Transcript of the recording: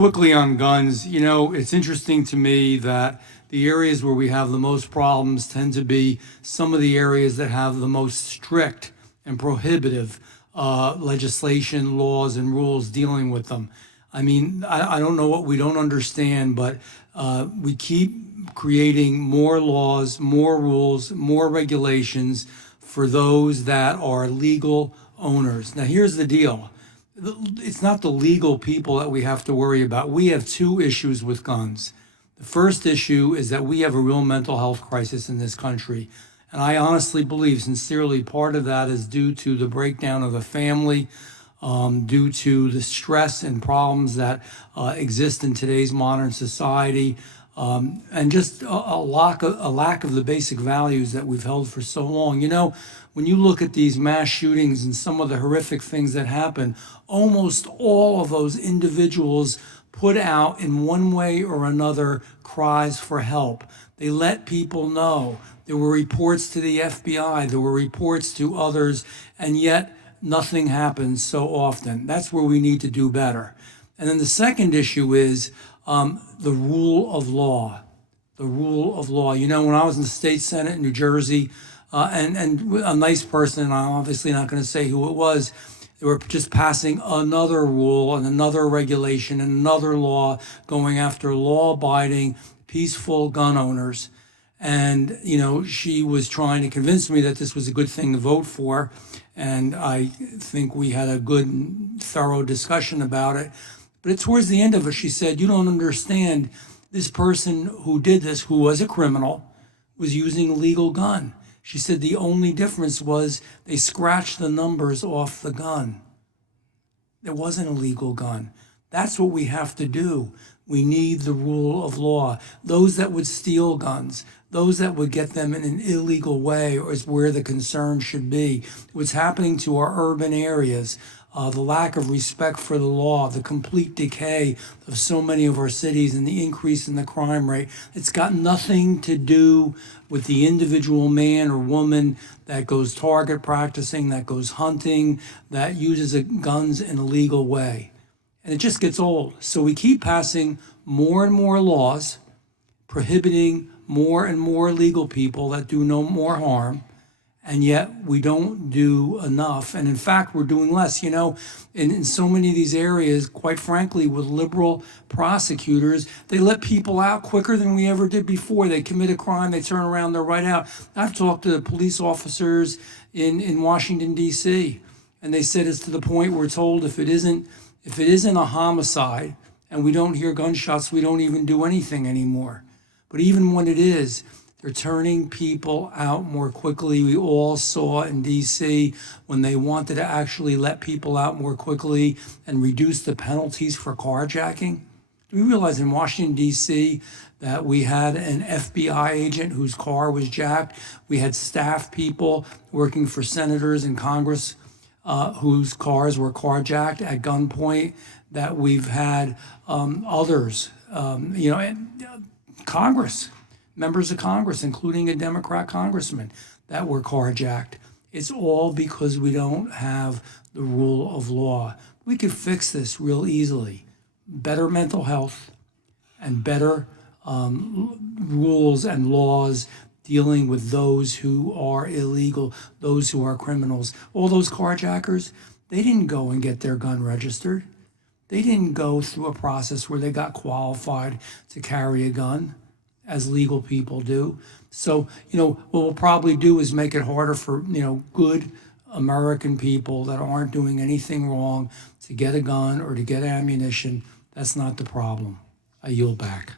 Quickly on guns, it's interesting to me that the areas where we have the most problems tend to be some of the areas that have the most strict and prohibitive legislation, laws, and rules dealing with them. I mean, I don't know what we don't understand, but we keep creating more laws, more rules, more regulations for those that are legal owners. Now, here's the deal. It's not the legal people that we have to worry about. We have two issues with guns. The first issue is that we have a real mental health crisis in this country. And I honestly believe, sincerely, part of that is due to the breakdown of the family, due to the stress and problems that exist in today's modern society, and just a lack of the basic values that we've held for so long. When you look at these mass shootings and some of the horrific things that happen, almost all of those individuals put out in one way or another cries for help. They let people know. There were reports to the FBI, there were reports to others, and yet nothing happens so often. That's where we need to do better. And then the second issue is the rule of law. The rule of law. When I was in the state senate in New Jersey, and a nice person, and I'm obviously not going to say who it was, they were just passing another rule and another regulation and another law going after law-abiding, peaceful gun owners. And, she was trying to convince me that this was a good thing to vote for. And I think we had a good and thorough discussion about it. But towards the end of it, she said, "You don't understand. This person who did this, who was a criminal, was using a legal gun." She said the only difference was they scratched the numbers off the gun. It wasn't a legal gun. That's what we have to do. We need the rule of law. Those that would steal guns, those that would get them in an illegal way is where the concern should be. What's happening to our urban areas, the lack of respect for the law, the complete decay of so many of our cities, and the increase in the crime rate. It's got nothing to do with the individual man or woman that goes target practicing, that goes hunting, that uses guns in a legal way. And it just gets old. So we keep passing more and more laws prohibiting more and more legal people that do no more harm. And yet we don't do enough. And in fact, we're doing less. In so many of these areas, quite frankly, with liberal prosecutors, they let people out quicker than we ever did before. They commit a crime, they turn around, they're right out. I've talked to the police officers in Washington, D.C., and they said it's to the point we're told if it isn't a homicide and we don't hear gunshots, we don't even do anything anymore. But even when it is, they're turning people out more quickly. We all saw in D.C. when they wanted to actually let people out more quickly and reduce the penalties for carjacking. Do we realize in Washington, D.C., that we had an FBI agent whose car was jacked? We had staff people working for senators in Congress whose cars were carjacked at gunpoint, that we've had others, Congress, members of Congress, including a Democrat congressman, that were carjacked. It's all because we don't have the rule of law. We could fix this real easily. Better mental health and better rules and laws dealing with those who are illegal, those who are criminals. All those carjackers, they didn't go and get their gun registered. They didn't go through a process where they got qualified to carry a gun, as legal people do. So, what we'll probably do is make it harder for, good American people that aren't doing anything wrong to get a gun or to get ammunition. That's not the problem. I yield back.